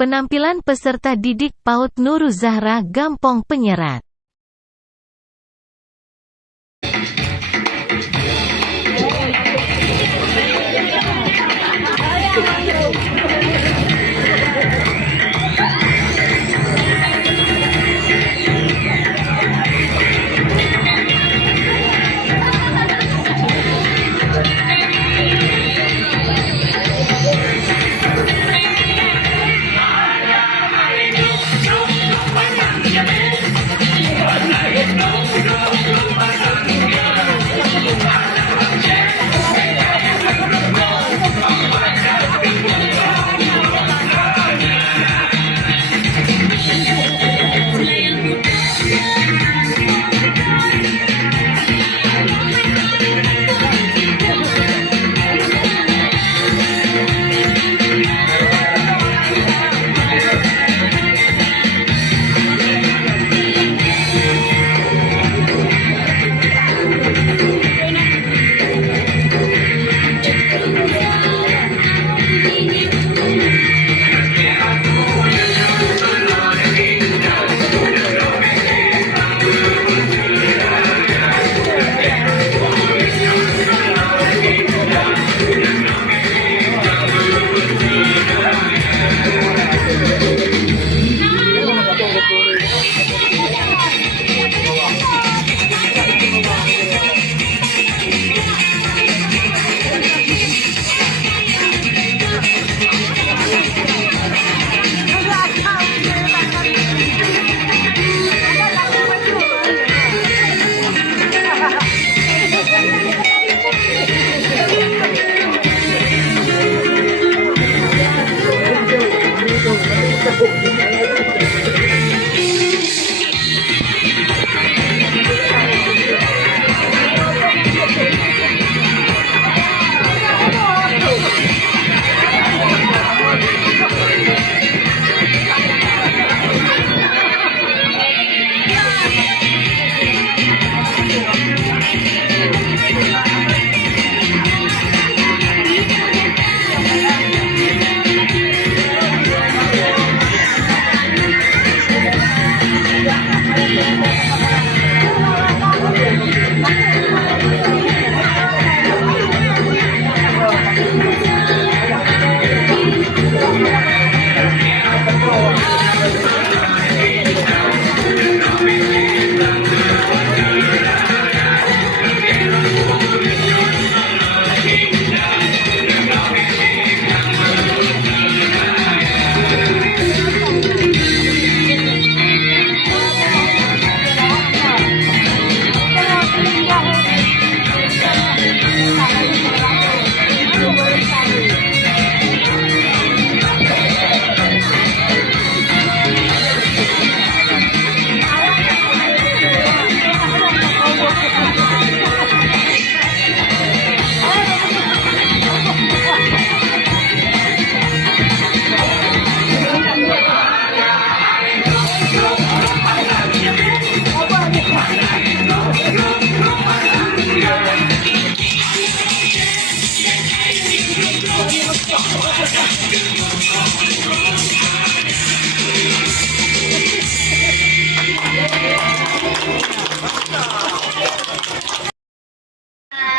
Penampilan peserta didik PAUD Nurul Zahra Gampong Penyerat.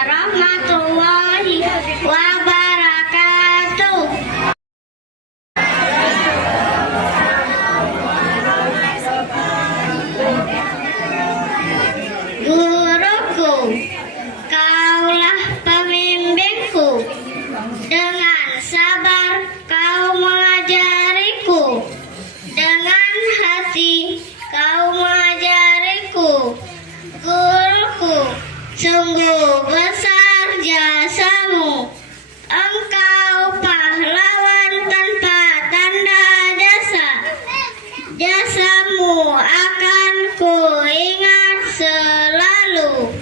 Warahmatullahi wabarakatuh. Guruku, kaulah pembimbingku. Dengan sabar kau mengajariku. Dengan hati kau mengajariku. Guruku, sungguh besar jasamu. Engkau pahlawan tanpa tanda jasa. Jasamu akan ku ingat selalu.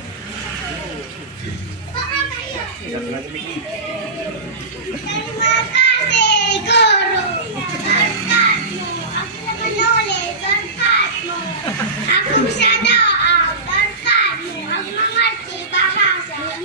Terima kasih guru. Berkatmu aku menulis, berkatmu aku bisa doa, berkatmu aku mengerti bahasa.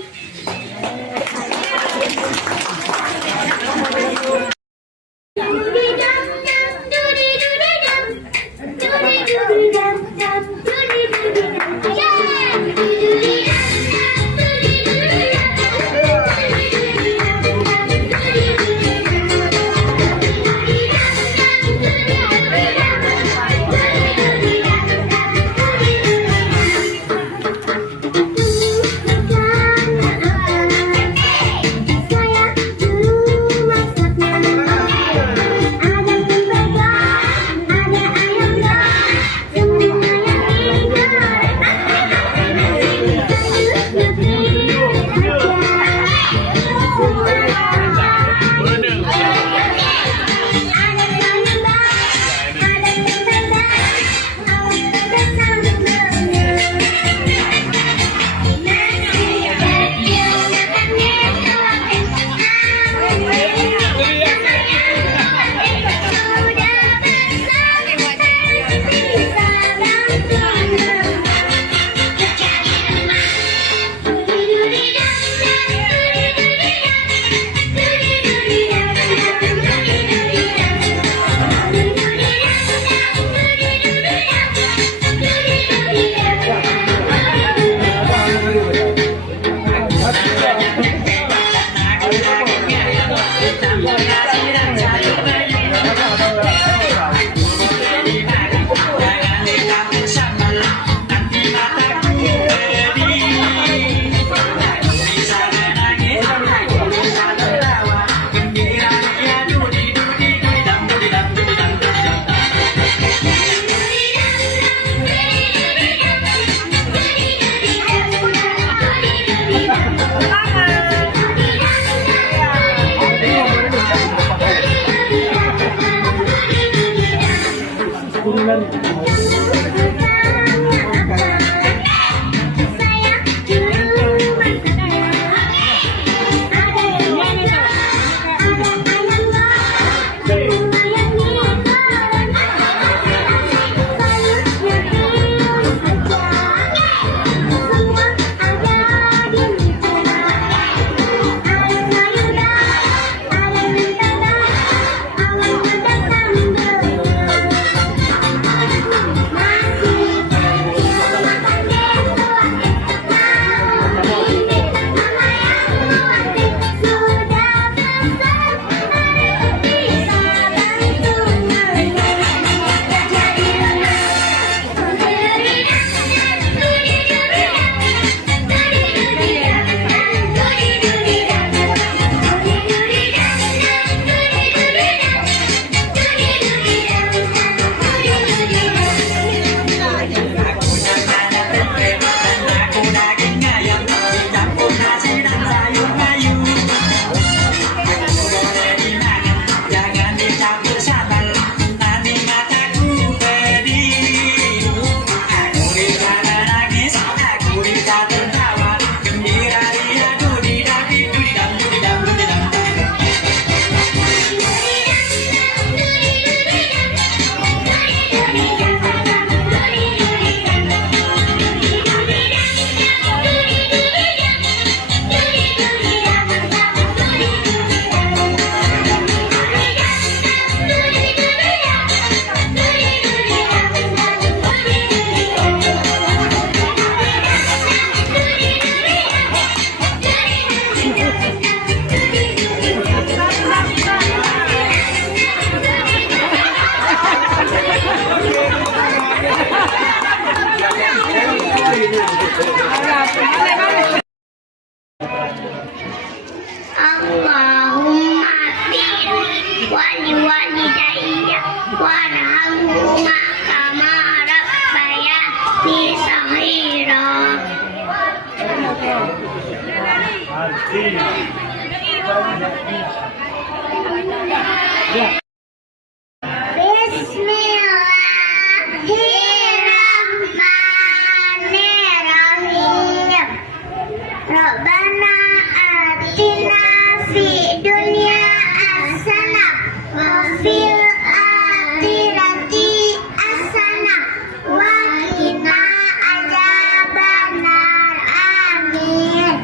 Allahumma fir wali walidayya warhamhuma kama rabbayani shaghira. Bismillahirrahmanirrahim. Rabbana atina fid dunya hasanah wa fil akhirati hasanah wa qina adzabannar. Amin.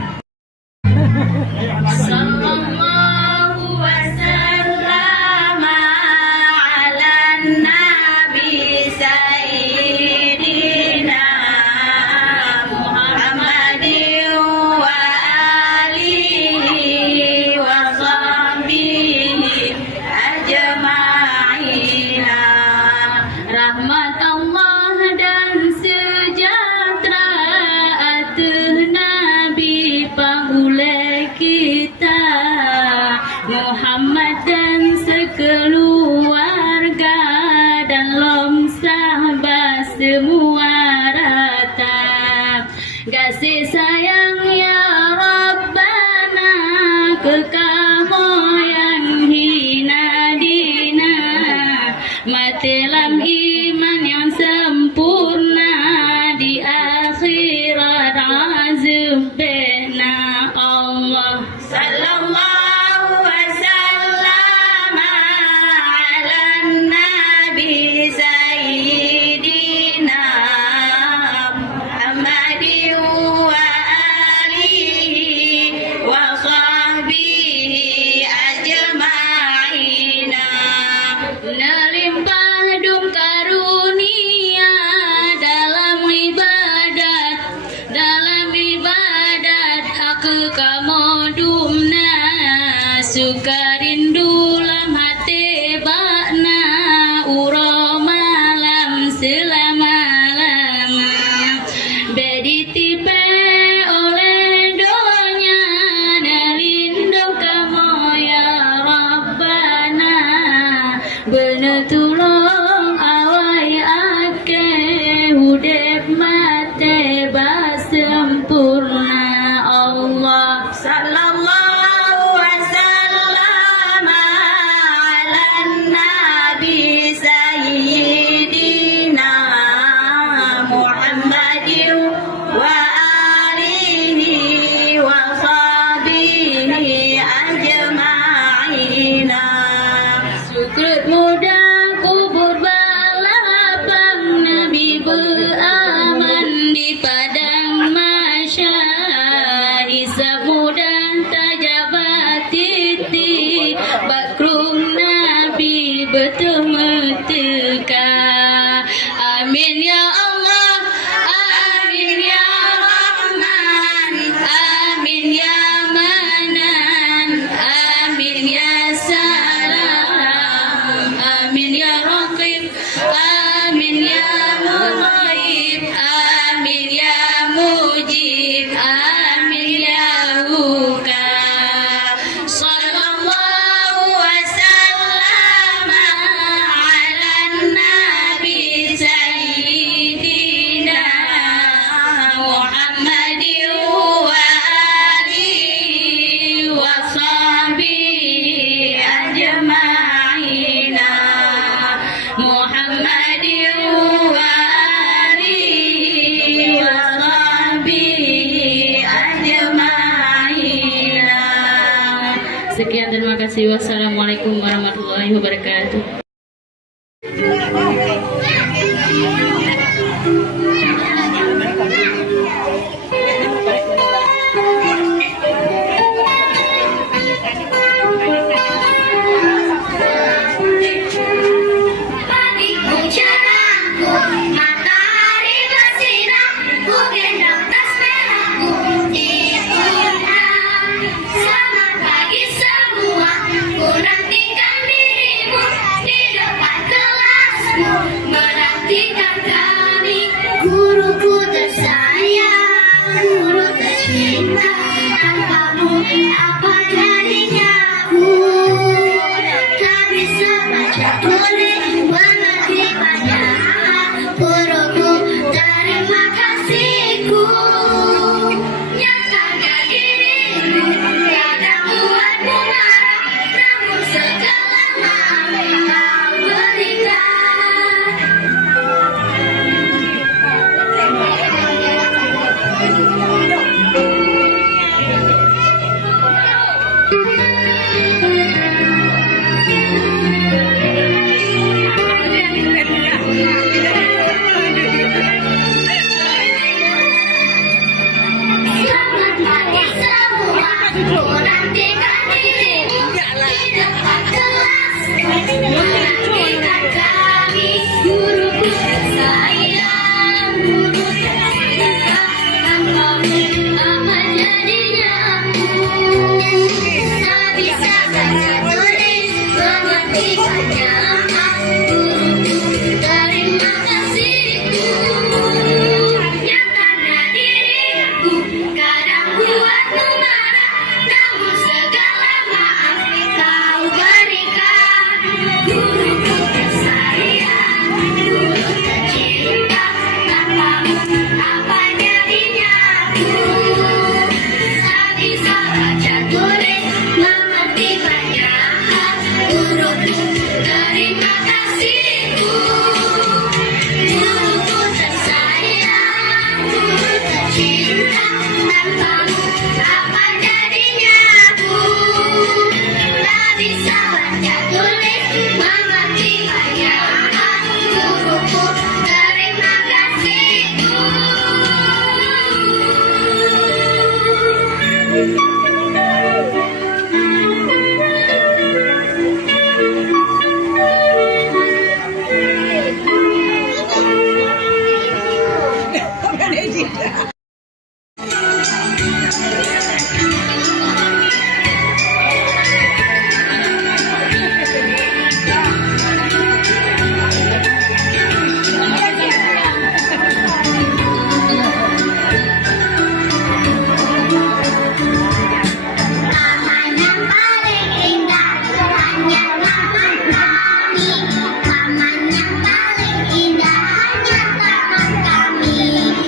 Sallallahu wasallam ala nabi sayyidina Muhammadin wa alihi wa sahbihi ajma'ina. Rahmat Allah dan sejahtera atas Nabi paula kita Muhammad dan sekeluarga dan lom sahabat semua rata. Kasih sayang ya Rabbana ke kamu yang hina dina, matilam iman yang sempurna di akhirat azubna Allah. Sallallahu wasallam ala nabi sayyidina Muhammadin wa alihi wa sahbihi ajma'ina. Nelimpah dum karunia dalam ibadat aku kamu dumna suka rindu lam hati bakna uro malam selama-lama beditipe oleh doanya nelindung kamu ya Rabbana bener tulung awai ake hudep mate basempurna Allah. Sallallahu wasallam ala nabi sayyidina mudah kubur balapang Nabi beraman di padang mahsyar. Hisab mudah tajabat titi bakrung Nabi bertemu teka. Amin ya Allah, amin ya Rahman, amin ya Manan, amin ya Salam, amin ya Raqib, amin ya Mughib, amin ya Mujib, amin ya Hukam. Sallallahu wasallam ala nabi sayyidina Muhammadin wa alihi wa sahbihi ajma'ina. Muhammadin wa alihi wa sahbihi ajma'ina. Sekian, terima kasih. Wassalamualaikum warahmatullahi wabarakatuh. Pagi cerahku, matahari bersinar, ku gendong tas merahku di pundak. Selamat pagi semua, ku nantikan dirimu di depan kelasmu, menantikan kami. Guruku tersayang, guru tercinta, tanpamu apa jadinya aku? Tak bisa baca tulis, mengerti banyak guruku, terima kasihku. Nyatakan dirimu, kadang buatmu marah, namun segala maaf kau berikan. Selamat pagi semua, ku nantikan dirimu di depan kelas, menantikan kami. Guruku tersayang, guru tercinta, tanpamu apa jadinya aku? Tak bisa baca tulis, mengerti banyak guruku, terima kasihku. Nyatakan diriku, kadang buatmu marah, namun segala maaf kau berikan. Guruku tersayang, guru tercinta, tanpamu apa jadinya aku? Tak bisa baca tulis, mengerti banyak guruku, terima kasihku. Guruku tersayang, guru tercinta, tanpamu apa jadinya aku? Tak bisa baca tulis, mengerti banyak guruku, terima kasihku. Taman yang paling indah hanya taman kami. Taman yang paling indah hanya taman kami.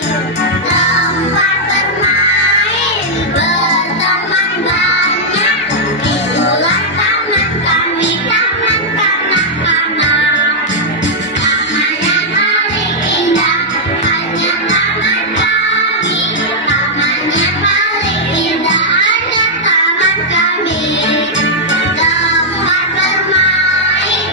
Tempat bermain, berteman banyak, itulah taman kami, taman kanak-kanak. Taman yang paling indah hanya taman kami. Taman yang paling indah hanya taman kami. Tempat bermain,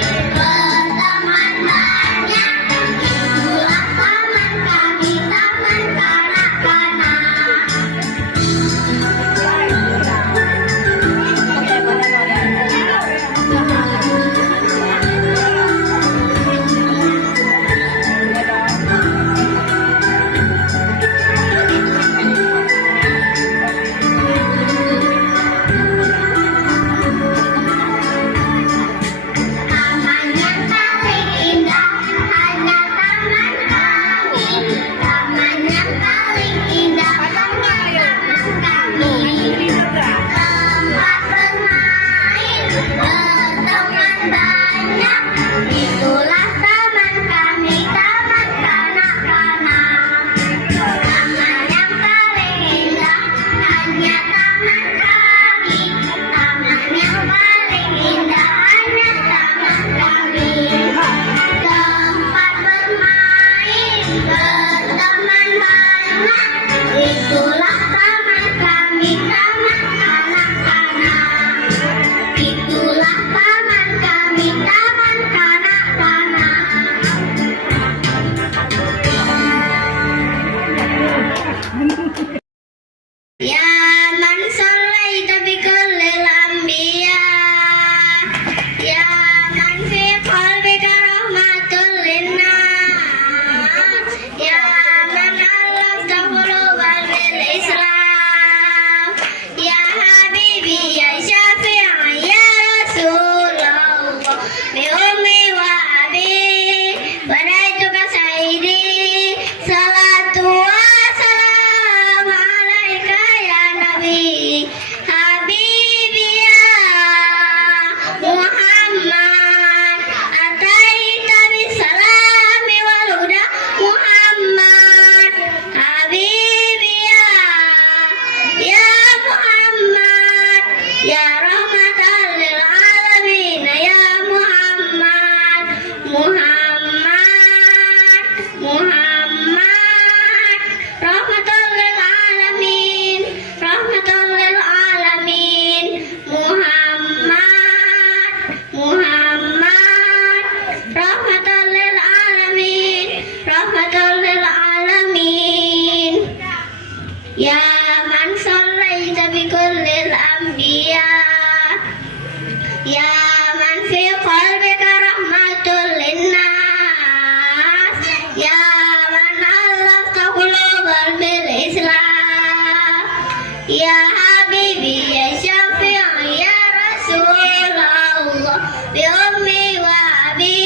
ummi wa abi.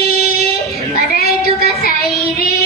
Pada itu kasairi